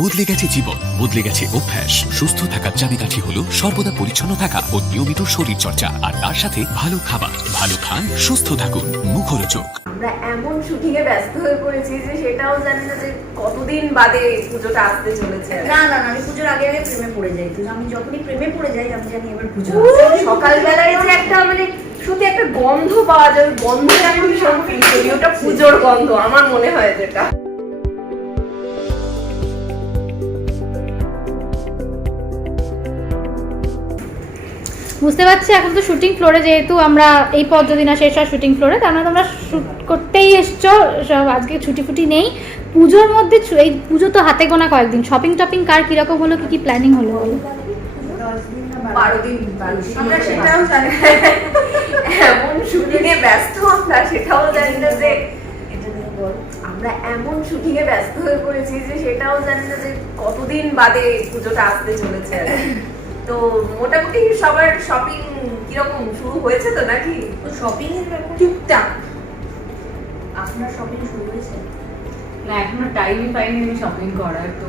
বদলে গেছে জীবন, বদলে গেছে অভ্যাস। সুস্থ থাকার চাবিকাঠি হলো সর্বদা পরিচ্ছন্ন থাকা ও নিয়মিত শরীর চর্চা, আর তার সাথে ভালো খাবার। ভালো খান, সুস্থ থাকুন, মুখরোচক। আমরা এমন শুটিং এ ব্যস্ত হয়ে পড়েছি যে সেটাও জানি না যে কতদিন বাদে পুজোটা আসতে চলেছে। না না না, আমি পুজোর আগে আগে প্রেমে পড়ে যাই। তো আমি যখনই প্রেমে পড়ে যাই আমি জানি এবার পুজো। সকালবেলায় যে একটা মানে সত্যি একটা গন্ধ পাওয়া যায়, গন্ধটা আমি ভীষণ ফিল করি, ওটা পুজোর গন্ধ আমার মনে হয় যেটা। বুঝতে পারছি এখন তো শুটিং ফ্লোরে, যেহেতু আমরা এই পর যদি না শেষ হয় শুটিং ফ্লোরে, তার মানে তোমরা শ্যুট করতেই এসছো সব। আজকে ছুটি ফুটি নেই পুজোর মধ্যে। এই পুজো তো হাতে গোনা কয়েকদিন। শপিং টপিং কার কিরকম হলো, কি কি প্ল্যানিং হলো বলো? 12 দিন আমরা সেটাও জানি না, এমন শুটিং এ ব্যস্ত আমরা সেটাও জানি না যে আমরা এমন শুটিং এ ব্যস্ত হয়ে পড়েছি যে সেটাও জানি না যে কতদিন বাদে পুজোটা আসতে চলেছে। তো মোটামুটি সবার শপিং কিরকম শুরু হয়েছে তো নাকি? শপিং এর ব্যাপার টুকটাক। আপনার শপিং শুরু হয়েছে? না, এখনো টাইমই পাইনি আমি শপিং করার। তো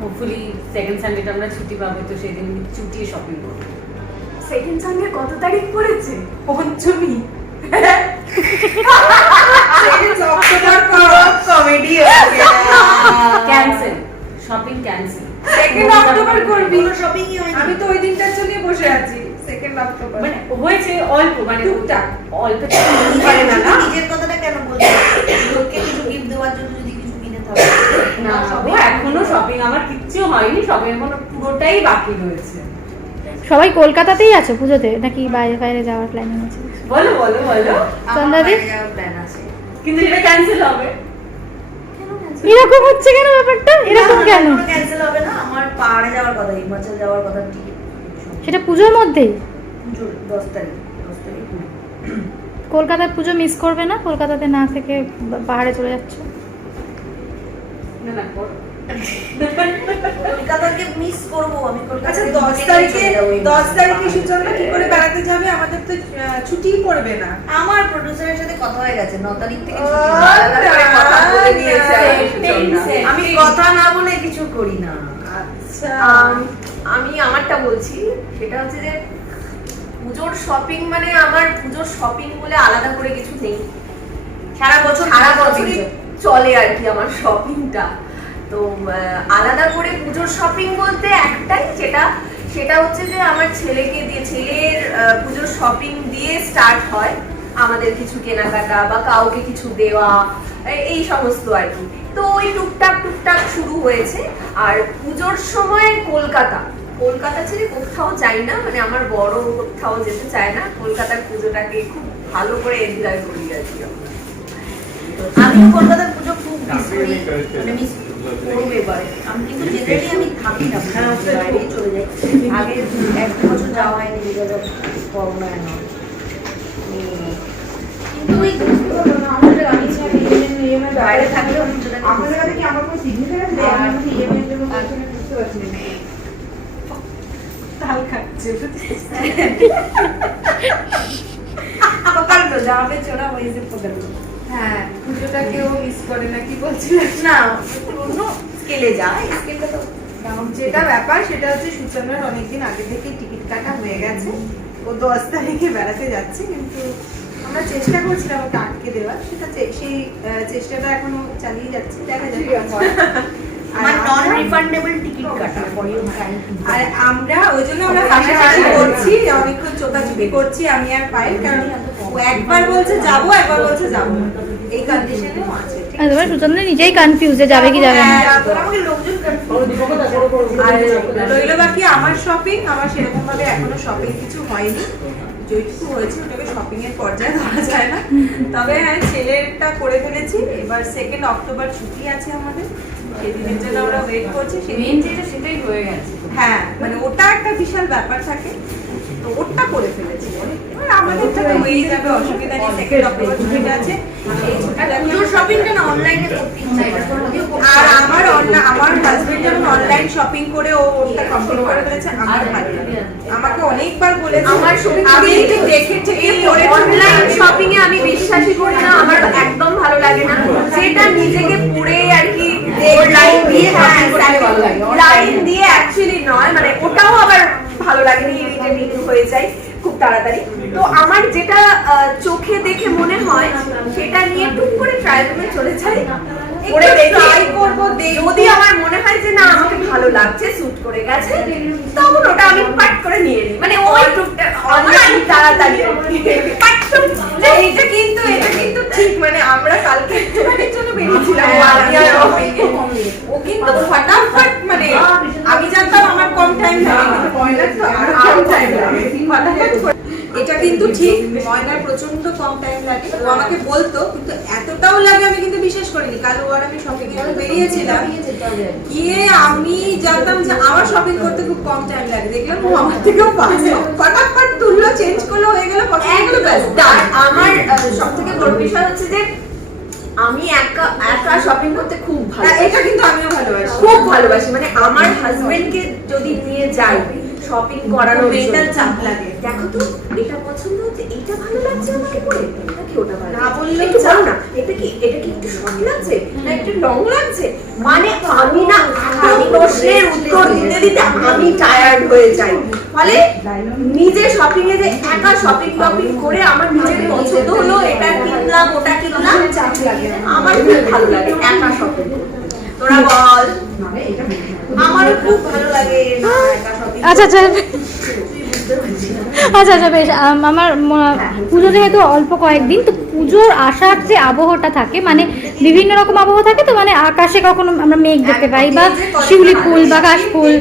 হোপফুলি সেকেন্ড সানডেটা আমরা ছুটি পাবো, তো সেদিন ছুটিয়ে শপিং করবো। সেকেন্ড সানডে কত তারিখ পড়েছে? পঞ্চমী। Comedy cancel, shopping cancel. 2 October করবি? শপিংই হয়নি। আমি তো ওই দিনটার জন্যই বসে আছি। 2 অক্টোবর মানে হয়েছে অল্প, মানে টুকটাক। অল্প। পারে না না? নিজের কথাটা কেন বলছো? লোককে কিছু গিফট দেওয়ার জন্য যদি কিছু কিনে থাকে না, এখনো শপিং আমার কিচ্ছু হয়নি। শপিং এখনো পুরোটাই বাকি রয়েছে। সবাই কলকাতাতেই আছো পুজোতে, নাকি বাইরে বাইরে যাওয়ার প্ল্যানিং আছে? বলো বলো বলো। সন্ধ্যাদি প্ল্যান আছে। কিন্তু এটা ক্যান্সেল হবে। এরকম হচ্ছে কেন ব্যাপারটা? এরকম কেন? ক্যান্সেল হবে না। আমার পাহাড়ে যাওয়ার কথা, হিমাচল যাওয়ার কথা টিকিট। সেটা পুজোর মধ্যেই? পুজোর 10 তারিখ 10 তারিখ। কলকাতার পুজো মিস করবে না? কলকাতাতে না থেকে পাহাড়ে চলে যাচ্ছ? না না, করো। কলকাতাকে মিস করবো আমি। আচ্ছা 10 তারিখে সুচন্দ্রা কি করে বেড়াতে যাবে? আমাদের তো ছুটিই পড়বে না। আমার প্রোডিউসারের সাথে কথা হয়ে গেছে 9 তারিখ থেকে কথা বলে দিয়েছে সুচন্দ্রা। আমি কথা না বলে কিছু করি না। আচ্ছা আমি আমারটা বলছি, সেটা হচ্ছে যে পুজোর শপিং মানে আমার পুজোর শপিং বলে আলাদা করে কিছু নেই। সারা বছরই চলে আর কি আমার শপিংটা। তো আলাদা করে পুজোর শপিং বলতে একটাই, সেটা হচ্ছে যে আমার ছেলেকে দিয়ে, ছেলের পুজোর শপিং দিয়ে স্টার্ট হয় আমাদের কিছু কেনাকাটা বা কাউকে কিছু দেওয়া, এই সমস্ত আর কি। তো ওই টুকটাক টুকটাক শুরু হয়েছে। আর পুজোর সময় কলকাতা ছেড়ে কোথাও যাই না, মানে আমার বড় কোথাও যেতে চায় না। কলকাতার পুজোটাকে খুব ভালো করে এনজয় করি আর কি। আমি কলকাতার পুজো খুব মিস করি, মানে মিস করবো এবারে। আমি কিন্তু যেতেই আমি থাকি না, বাইরেই চলে যাই। আগে 1 বছর যাওয়া হয়নি বিকজ অফ করোনায় না। কিন্তু ওই বাইরে থাকলেও আপনাদের কাছে কি আমার কোনো সিগনিফিকেন্স দেয়? আমি কি ইএমআই এর জন্য পেছনে বুঝতে পারছি না। তাল খাচ্ছে সকাল তো যাবে চড়া হয়েছে পড়ল। হ্যাঁ, পুজোটা কেউ মিস করে না, কি বলছিলেন? না অন্য স্কেলে যায়। স্কেলটা তো যেটা ব্যাপার সেটা হচ্ছে সুচন্দ্রার অনেকদিন আগে থেকে টিকিট কাটা হয়ে গেছে। ও 10 তারিখে বেড়াতে যাচ্ছে, কিন্তু আমরা চেষ্টা করছিলাম ওকে আটকে দেওয়ার। সেটা সেই চেষ্টাটা এখনো চালিয়ে যাচ্ছে, দেখা যাক কি হয়। আমার নন রিফান্ডেবল টিকিট কাটা ফর ইউ টাইম। আর আমরা ওই জন্য আমরা হাসাহাসি করছি, অনেকক্ষণ চোকাচুকি করছি আমি আর পায়েল, কারণ ও একবার বলছে যাবো, একবার বলছে যাবো না। এই কন্ডিশনেও আছে। তোমার সুচন্দ্র নিজেই কনফিউজ যে যাবে কি যাবে না। আমাকে লোকজন আর রইল বাকি আমার শপিং। আমার সেরকম ভাবে এখনো শপিং কিছু হয়নি, যেটুকু হয়েছে ওটাকে শপিং এর পর্যায়ে ধরা যায় না। তবে হ্যাঁ, ছেলেরটা করে ফেলেছি। এবার 2 অক্টোবর ছুটি আছে আমাদের, সেদিনের জন্য আমরা ওয়েট করছি। মেন যেটা সেটাই হয়ে গেছে। হ্যাঁ, মানে ওটা একটা বিশাল ব্যাপার থাকে, তো ওটা করে ফেলেছি। এবার আমাদের তো হয়েই যাবে, অসুবিধা নেই। 2 অক্টোবর ছুটিটা আছে, এই ছুটিটা পুজোর শপিংটা না অনলাইনে করতে চাই না। আর আমার হাজবেন্ড যখন অনলাইন শপিং করে ওটা কমপ্লিট করে ফেলেছে, আমার ভালো লাগে। আমাকে অনেকবার বলেছে আমার শপিং আমি একটু দেখে থেকে পরে অনলাইন শপিং এ আমি বিশ্বাসই করি না, আমার একদম ভালো লাগে না। যেটা নিজেকে পড়ে আর কি লাইন দিয়ে shopping করতে ভালো লাগে। লাইন দিয়ে অ্যাকচুয়ালি নয়, মানে ওটাও আবার ভালো লাগে, ইরিটেটিং হয়ে যায় খুব তাড়াতাড়ি। তো আমার যেটা চোখে দেখে মনে হয় সেটা নিয়ে টুক করে ট্রায়াল রুমে চলে যাই, করে ট্রাই করব। যদি আমার মনে হয় যে না আমাকে ভালো লাগছে, স্যুট করে গেছে, তখন ওটা আমি পাট করে নিয়ে নিই, মানে ওই টুকটা অনেক তাড়াতাড়ি পাট টুক। এটা কিন্তু ঠিক, মানে আমরা কালকে একটুখানির জন্য বেরিয়েছিলাম ওয়ালিয়ার শপিংয়ে। ও কিন্তু ফটাফট, মানে আমি জানতাম আমার কম টাইম লাগে, কিন্তু ময়নার তো আরো কম টাইম লাগে ফটাফট করে। এটা কিন্তু ঠিক, ময়নার প্রচন্ড কম টাইম লাগে। ও আমাকে বলতো, কিন্তু এতটাও লাগে আমি কিন্তু বিশ্বাস করিনি। কাল ও আর আমি শপিং এ বেরিয়েছিলাম, গিয়ে আমি জানতাম যে আমার শপিং করতে খুব কম টাইম লাগে, দেখলাম ও আমার থেকেও ফাস্ট, ফটাফট তুললো, চেঞ্জ করলো, হয়ে গেল, পছন্দ হলো, ব্যাস done। আমার সবথেকে বড় বিষয় হচ্ছে যে আমি একা শপিং করতে খুব ভালো, এটা কিন্তু আমিও ভালোবাসি, খুব ভালোবাসি। মানে আমার হাজবেন্ডকে যদি নিয়ে যাই শপিং করানোর মেন্টাল চাপ লাগে। দেখো তো এটা পছন্দ হচ্ছে, এটা ভালো লাগছে আমাকে পরে, নাকি ওটা ভালো না বললে একটু বলো না, এটা কি একটু শর্ট লাগছে না একটু লং লাগছে, মানে আমি না আমি প্রশ্নের উত্তর দিতে দিতে আমি টায়ার্ড হয়ে যাই। ফলে নিজে শপিং এ যে একা শপিং করে আমার নিজের পছন্দ হলো, এটা কিনলাম ওটা কিনলাম, চাপ লাগে, আমার খুব ভালো লাগে একা শপিং করতে। তোরা বল। আমারও খুব ভালো লাগে একা শপিং। আচ্ছা আচ্ছা আচ্ছা আচ্ছা বেশ। আমার পুজো যেহেতু অল্প কয়েকদিন, তো পুজোর আসার যে আবহটা থাকে, মানে বিভিন্ন রকম আবহ থাকে, তো মানে আকাশে কখনো আমরা মেঘ দেখতে পাই, বা শিউলি ফুল বা কাশ ফুল,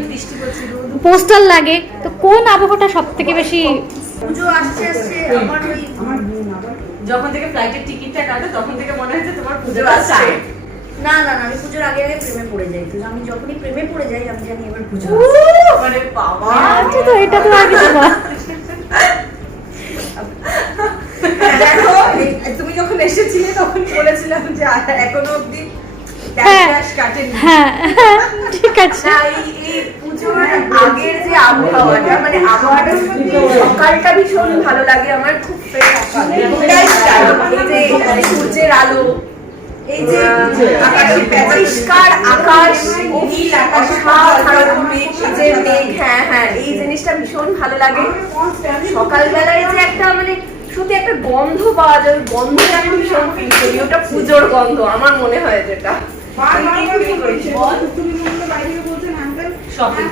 পোস্টার লাগে, তো কোন আবহটা সব থেকে বেশি? পুজো আসছে আমার ওই যখন থেকে ফ্লাইটের টিকিটটা কাটো তখন থেকে মনে হয় যে তোমার পুজো আসছে। আসছে। না আমি পুজোর আগে প্রেমে পড়ে যাই। তো আমি যখনই প্রেমে পড়ে যাই আমি জানি এবার পুজো মানে বাবা, আচ্ছা, তো এটা তো আর কিছু না। দেখো তুমি যখন এসেছিলে তখন বলেছিলাম যে এখনো অবধি হ্যাঁ। ড্যাশ কাটেনি। হ্যাঁ ঠিক আছে। না, এই পুজোর আগের যে আবহাওয়াটা, মানে আবহাওয়াটা সকালটা ভীষণ ভালো লাগে আমার, খুব ফ্রেশ সকাল, এই যে সূর্যের আলো, এই যে পরিষ্কার আকাশ, নীল আকাশ, যে মেঘ, হ্যাঁ এই জিনিসটা ভীষণ ভালো লাগে। সকালবেলায় যে একটা মানে সত্যি একটা গন্ধ পাওয়া যায়, ওই গন্ধটা আমি ভীষণ ফিল করি, ওটা পুজোর গন্ধ আমার মনে হয় যেটা। শপিং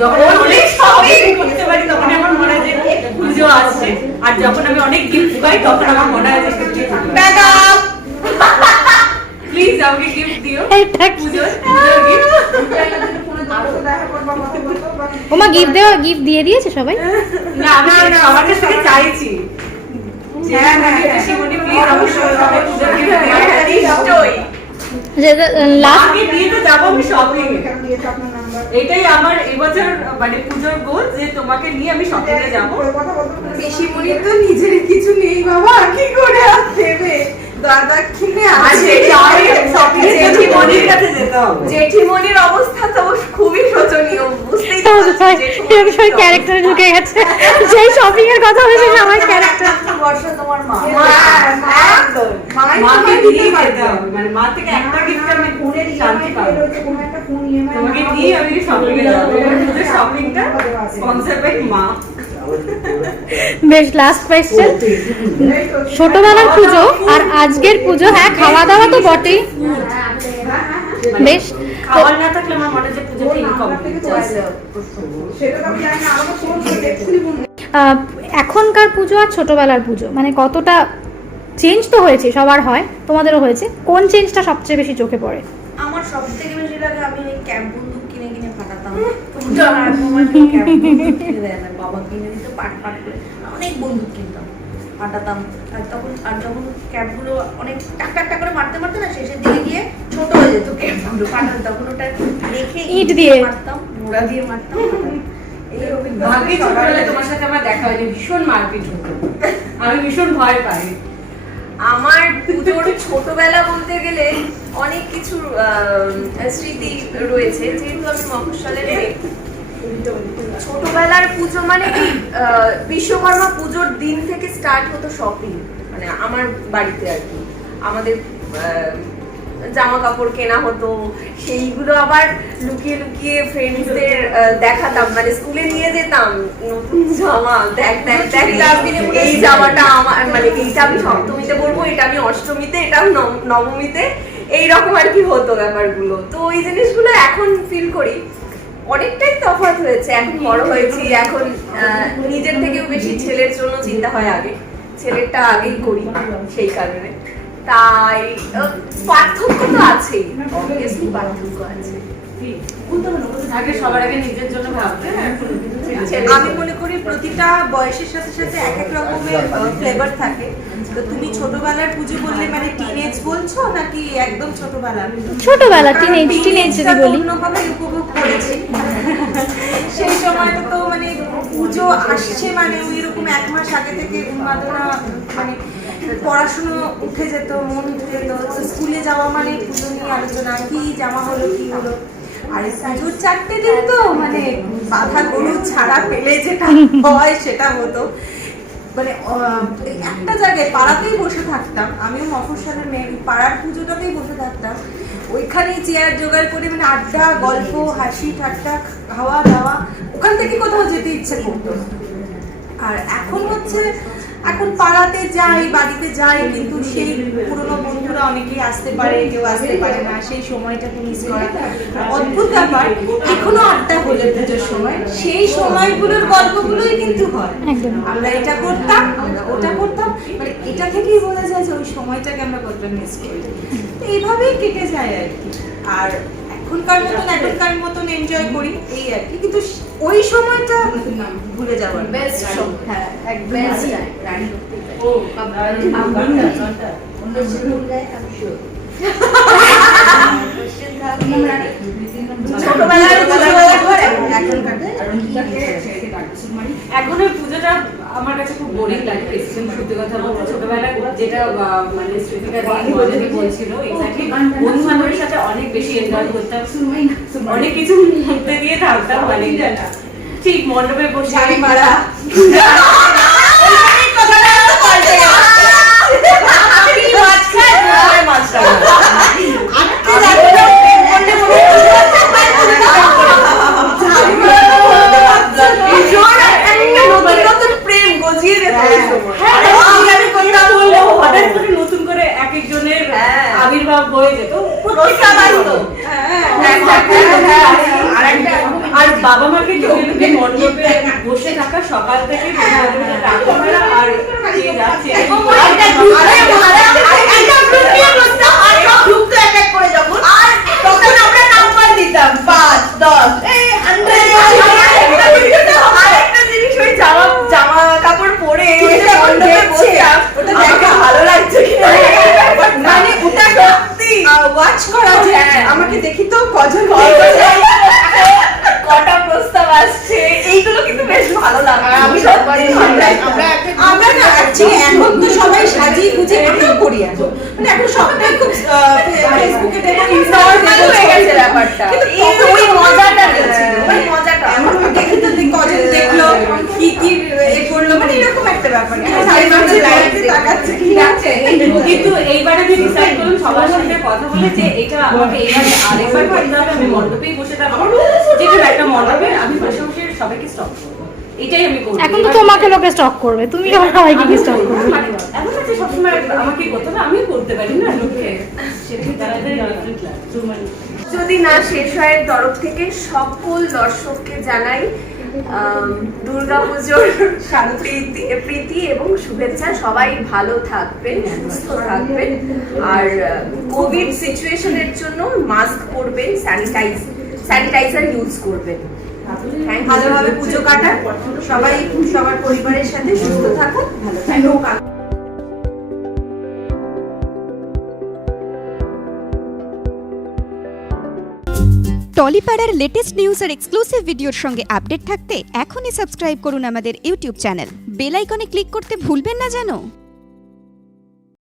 যখন আমি অনেক শপিং করতে পারি তখন আমার মনে হয় যে পুজো আসছে, আর যখন আমি অনেক গিফট পাই তখন আমার মনে হয় যে সত্যি প্লিজ আমাকে গিফট দিও। এটা কি? পুজোর গিফট ওমা গিফট দিয়ে দিয়েছে সবাই? না আমি সবার কাছ থেকে চাইছি শিমনি প্লিজ আমাকে সবাই পুজোর গিফট দিও। লাস্ট আগে দিয়ে তো যাবো আমি শপিং এ, এটাই আমার এবছর মানে পুজোর গোল যে তোমাকে নিয়ে আমি শপিং এ যাবো। পিসিমণির তো নিজের কিছু নেই বাবা, কি করে আর দেবে? দাদা কিনে আছে, জেঠিমণির কাছে যেতে হবে। জেঠিমণির অবস্থা তো খুবই শোচনীয়, বুঝতেই তো সবাই ক্যারেক্টারে ঢুকে গেছে, যেই শপিং এর কথা হয়েছে সবাই ক্যারেক্টার। বর্ষা তোমার মা একদম মাকে দিয়ে যেতে হবে, মানে মা থেকে একটা গিফট আমি শান্তি পাবো। তোমাকে দিয়ে আমি শপিং এ যাবো, পুজোর শপিংটা স্পন্সর বাই মা। বেশ, লাস্ট কোয়েশ্চেন, ছোটবেলার পুজো আর আজকের পুজো, হ্যাঁ খাওয়া দাওয়া তো বটেই, বেশ, খাবার না থাকলে আমার মনে হয় যে পুজোটা ইনকমপ্লিট। এখনকার পুজো আর ছোটবেলার পুজো মানে কতটা চেঞ্জ তো হয়েছে, সবার হয়, তোমাদেরও হয়েছে, কোন চেঞ্জটা সবচেয়ে বেশি চোখে পড়ে? আমার সব থেকে বেশি লাগে আমি ওই ক্যাপ বন্দুক কিনে ফাটাতাম। ক্যাপ বন্দুক কিনে দেয় না, বাবা কিনে দিত পাট করে, অনেক বন্দুক কিনতাম, ফাটাতাম। আর যখন ক্যাপগুলো অনেক টাকা করে মারতে না, শেষের দিকে গিয়ে ছোট হয়ে যেত ক্যাপগুলো, ফাটাতাম, তখন ওটা রেখে ইট দিয়ে মারতাম, মোড়া দিয়ে মারতাম। এই ভাগ্যে ছোটবেলায় তোমার সাথে আমার দেখা হয়নি, ভীষণ মারপিট হতো, আমি ভীষণ ভয় পাই। আমার পুজোর ছোটবেলা বলতে গেলে অনেক কিছু স্মৃতি রয়েছে, যেহেতু আমি মফস্বলের মেয়ে। ছোটবেলার পুজো মানে কি বিশ্বকর্মা পুজোর দিন থেকে স্টার্ট হতো শপিং, মানে আমার বাড়িতে আর কি। আমাদের জামা কাপড় কেনা হতো, সেইগুলো আবার লুকিয়ে লুকিয়ে ফ্রেন্ডসদের দেখাতাম, মানে স্কুলে নিয়ে যেতাম নতুন জামা, দেখ দেখ দেখ এই জামাটা আমার, মানে এইটা আমি সপ্তমীতে পরবো, এটা আমি অষ্টমীতে, এটা আমি নবমীতে, এইরকম আর কি হতো ব্যাপারগুলো। তো ওই জিনিসগুলো এখন ফিল করি অনেকটাই তফাৎ হয়েছে, এখন বড় হয়েছি, এখন নিজের থেকেও বেশি ছেলের জন্য চিন্তা হয়, আগে ছেলেরটা আগেই করি সেই কারণে। তাই পার্থক্য তো আছেই, অবভিয়াসলি পার্থক্য আছে। আগে সবার আগে নিজের জন্য ভাবতে, আমি মনে করি প্রতিটা বয়সের সাথে সাথে এক এক রকমের ফ্লেভার থাকে। তো তুমি ছোটবেলার পুজো বললে মানে টিনেজ বলছো নাকি একদম ছোটবেলার? ছোটবেলা টিনেজ যদি বলি, অন্যভাবে উপভোগ করেছি। সেই সময়টা তো মানে পুজো আসছে মানে ওই রকম এক মাস আগে থেকে উন্মাদনা, মানে পড়াশুনো উঠে যেত, মন উঠে যেত, স্কুলে যাওয়া মানে পুজো নিয়ে আলোচনা, কি জামা হলো কি হলো। আর পুজোর 4টে দিন তো মানে বাঁধা গরু ছাড়া পেলে যেটা হয় সেটা হতো। মানে একটা জায়গায় পাড়াতেই বসে থাকতাম, আমিও মফস্বলের মেয়ে, পাড়ার পুজোটাতেই বসে থাকতাম, ওইখানেই চেয়ার জোগাড় করে মানে আড্ডা, গল্প, হাসি ঠাট্টা, খাওয়া দাওয়া, ওখান থেকে কোথাও যেতে ইচ্ছে করতো না। আর এখন হচ্ছে এখন পাড়াতে যাই, বাড়িতে যাই, কিন্তু সেই পুরনো বন্ধুরা অনেকেই আসতে পারে, কেউ আসতে পারে না, সেই সময়টাকে মিস করা অদ্ভুত ব্যাপার। এখনো আড্ডা হলে পুজোর সময় সেই সময়গুলোর গল্পগুলোই কিন্তু হয়, আমরা এটা করতাম, আমরা ওটা করতাম, মানে এটা থেকেই বোঝা যায় যে ওই সময়টাকে আমরা কতটা মিস করি। এইভাবেই কেটে যায় আর কি। আর এখনকার মতন এনজয় করি এই আর কি, কিন্তু ওই সময়টা ভুলে যাবার বেস্ট সময়, হ্যাঁ একদম এখনের পুজোটা আমার কাছে খুব বোরিং লাগে, সত্যি কথা বলতে। ছোটবেলায় যেটা মানে স্মৃতিকা বলছিল, এক্স্যাক্টলি বন্ধু বান্ধবের সাথে অনেক বেশি এনজয় করতাম, অনেক কিছু মধ্যে দিয়ে থাকতাম, মানে ঠিক মণ্ডপে বসে শাড়ি মারা নতুন করে এক একজনের আবির্ভাব হয়ে যেত, আর বাবা মাকে মণ্ডপে বসে থাকা সকাল থেকে আর যাচ্ছে জামা কাপড় পরে ভালো লাগছে, মানে ওটা ওয়াচ করা যায়, আমাকে দেখি তো কজন কটা প্রস্তাব আসছে, এইগুলো কিন্তু বেশ ভালো লাগে। আমি আমরা না অ্যাকচুয়ালি এখন তো সবাই সাজিয়ে গুছিয়ে আমিও করি এখন, মানে এখন সবটাই খুব ফেসবুকে দেবো, নরমাল হয়ে গেছে ব্যাপারটা, কিন্তু ওই মজাটা ছিল, ওই মজাটা এমন দেখি তো কজন দেখলো, কি কি এ করলো, মানে এরকম একটা ব্যাপার। তাকাচ্ছে কি আছে, কিন্তু এইবারে আমি ডিসাইড করলাম সবার সাথে কথা বলে যে এটা আমাকে এইবারে আরেকবার করতে হবে, আমি মণ্ডপেই বসে থাকবো, যেটা একটা মণ্ডপে আমি বসে বসে সবাইকে স্টপ করবো, এটাই আমি করবো। এখন তো তোমাকে লোকে স্টক করবে, তুমি যখন সবাইকে কি স্টক করবে? এখন আছে সবসময় আমাকে করতে হবে, আমিও করতে পারি না লোককে, সেটাই তাড়াতাড়ি যদি না শেষ হয়, তরফ থেকে সকল দর্শককে জানাই দুর্গাপুজোর প্রীতি এবং শুভেচ্ছা। সবাই ভালো থাকবেন, সুস্থ থাকবেন, আর কোভিড সিচুয়েশনের জন্য মাস্ক পরবেন, স্যানিটাইজার ইউজ করবেন। ভালোভাবে পুজো কাটান, সবাই সবার পরিবারের সাথে সুস্থ থাকুন, ভালো থাকুন। টলিপাড়ার লেটেস্ট নিউজ আর এক্সক্লুসিভ ভিডিওর সঙ্গে আপডেট থাকতে এখনই সাবস্ক্রাইব করুন আমাদের ইউটিউব চ্যানেল। বেল আইকনে ক্লিক করতে ভুলবেন না যেন।